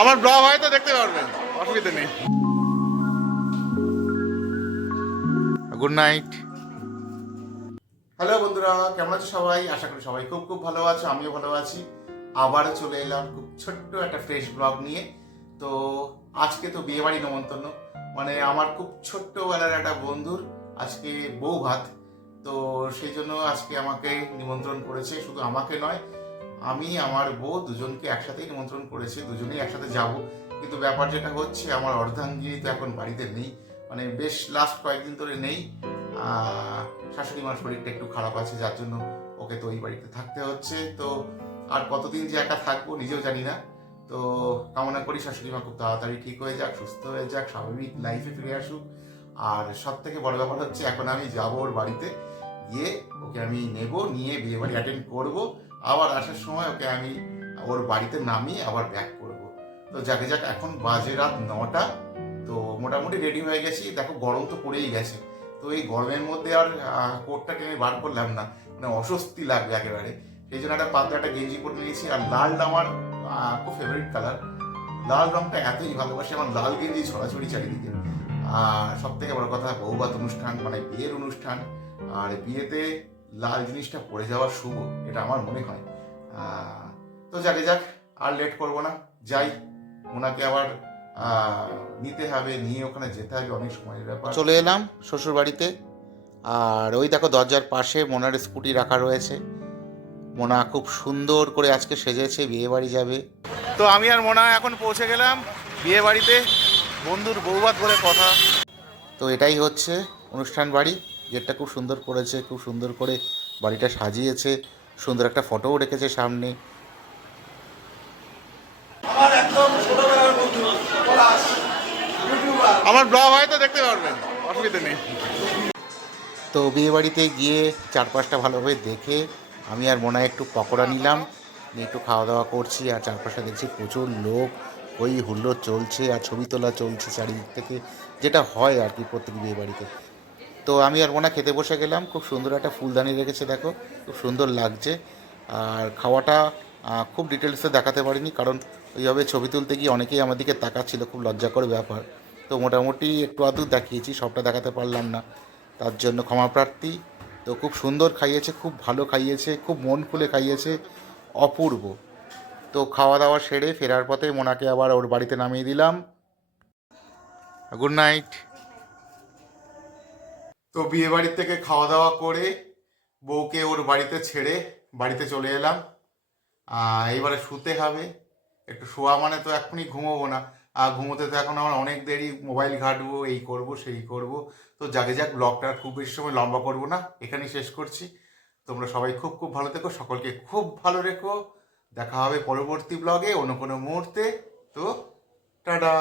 আমার ব্লগ হয়তো দেখতে পারবেন, অসুবিধা নেই। Good night. হ্যালো বন্ধুরা, কেমন আছো সবাই? আশা করি সবাই খুব খুব ভালো আছো, আমিও ভালো আছি। আবারও চলে এলাম খুব ছোট্ট একটা ফ্রেশ ব্লগ নিয়ে। তো আজকে তো বিয়ে বাড়ি নেমন্তন্ন, মানে আমার খুব ছোট্টবেলার একটা বন্ধুর আজকে বউ ভাত। তো সেই জন্য আজকে আমাকে নিমন্ত্রণ করেছে, শুধু আমাকে নয়, আমি আমার বউ দুজনকে একসাথেই নিমন্ত্রণ করেছে, দুজনেই একসাথে যাব। কিন্তু ব্যাপার যেটা হচ্ছে, আমার অর্ধাঙ্গিনী তো এখন বাড়িতে নেই, মানে বেশ লাস্ট কয়েকদিন ধরে নেই। শাশুড়ি মার শরীরটা একটু খারাপ আছে, যার জন্য ওকে তো ওই বাড়িতে থাকতে হচ্ছে। তো আর কতদিন যে একা থাকবো নিজেও জানি না। তো কামনা করি শাশুড়ি মা খুব তাড়াতাড়ি ঠিক হয়ে যাক, সুস্থ হয়ে যাক, স্বাভাবিক লাইফে ফিরে আসুক। আর সব থেকে বড় ব্যাপার হচ্ছে, এখন আমি যাবো ওর বাড়িতে, গিয়ে ওকে আমি নেব, নিয়ে বিয়ে বাড়ি অ্যাটেন্ড করবো। আবার আসার সময় ওকে আমি ওর বাড়িতে নামিয়ে আবার ব্যাক করব। তো যাকে যাক, এখন বাজে রাত 9টা। তো মোটামুটি রেডি হয়ে গেছি, দেখো গরম তো পড়েই গেছে। তো এই গরমের মধ্যে আর কোটটাকে আমি বার করলাম না, মানে অস্বস্তি লাগবে একেবারে। সেই জন্য একটা পাতলা একটা গেঞ্জি পরে নিয়েছি। আর লালটা আমার খুব ফেভারিট কালার। লাল রংটা এতই ভালোবাসি, আমার লাল গেঞ্জি ছড়াছড়ি চারিদিকে। আর সব থেকে বড় কথা, বৌভাত অনুষ্ঠান মানে বিয়ের অনুষ্ঠান, আর বিয়েতে লাল জিনিসটা পরে যাওয়া শুভ, এটা আমার মনে হয়। তো যাকে যাক, আর লেট করবো না, যাই। ওনাকে আবার নিতে হবে, নিয়ে ওখানে যেতে হবে, অনেক সময়ের ব্যাপার। চলে এলাম শ্বশুর বাড়িতে। আর ওই দেখো দরজার পাশে মোনার স্কুটি রাখা রয়েছে। মোনা খুব সুন্দর করে আজকে সেজেছে, বিয়ে বাড়ি যাবে। তো আমি আর মোনা এখন পৌঁছে গেলাম বিয়ে বাড়িতে, বন্ধুর বৌভাত বলে কথা। তো এটাই হচ্ছে অনুষ্ঠান বাড়ি। গেটটা খুব সুন্দর করেছে, খুব সুন্দর করে বাড়িটা সাজিয়েছে, সুন্দর একটা ফটোও রেখেছে সামনে। আমার ব্লগ হয়তো দেখতে পারবেন, অসুবিধা নেই। তো বিয়ে বাড়িতে গিয়ে চারপাশটা ভালোভাবে দেখে আমি আর মোনা একটু পকোড়া নিলাম, নিয়ে একটু খাওয়া দাওয়া করছি। আর চারপাশে দেখছি প্রচুর লোক, ওই হুল্লোড় চলছে আর ছবি তোলা চলছে চারিদিক থেকে, যেটা হয় আর কি প্রত্যেক বিয়ে বাড়িতে। তো আমি আর মোনা খেতে বসে গেলাম। খুব সুন্দর একটা ফুলদানি রেখেছে, দেখো খুব সুন্দর লাগছে। আর খাওয়াটা খুব ডিটেলসে দেখাতে পারিনি, কারণ ওইভাবে ছবি তুলতে গিয়ে অনেকেই আমার দিকে তাকাচ্ছিল, খুব লজ্জাকর ব্যাপার। তো মোটামুটি একটু আধটু দেখিয়েছি, সবটা দেখাতে পারলাম না, তার জন্য ক্ষমা প্রার্থী। তো খুব সুন্দর খাইয়েছে, খুব ভালো খাইয়েছে, খুব মন খুলে খাইয়েছে, অপূর্ব। তো খাওয়া দাওয়া সেরে ফেরার পথে মোনাকে আবার ওর বাড়িতে নামিয়ে দিলাম। Good night. তো বিয়ে বাড়ির থেকে খাওয়া দাওয়া করে বউকে ওর বাড়িতে ছেড়ে বাড়িতে চলে এলাম। এইবারে শুতে হবে। একটু শোয়া মানে তো এখনই ঘুমোবো না, আর ঘুমোতে তো এখন আমার অনেক দেরি, মোবাইল ঘাঁটবো, এই করব সেই করব। তো যাকে যাক, ব্লগটা খুব বেশি সময় লম্বা করবো না, এখানেই শেষ করছি। তোমরা সবাই খুব খুব ভালো থেকো, সকলকে খুব ভালো রেখো। দেখা হবে পরবর্তী ব্লগে অন্য কোনো মুহূর্তে। তো টাটা।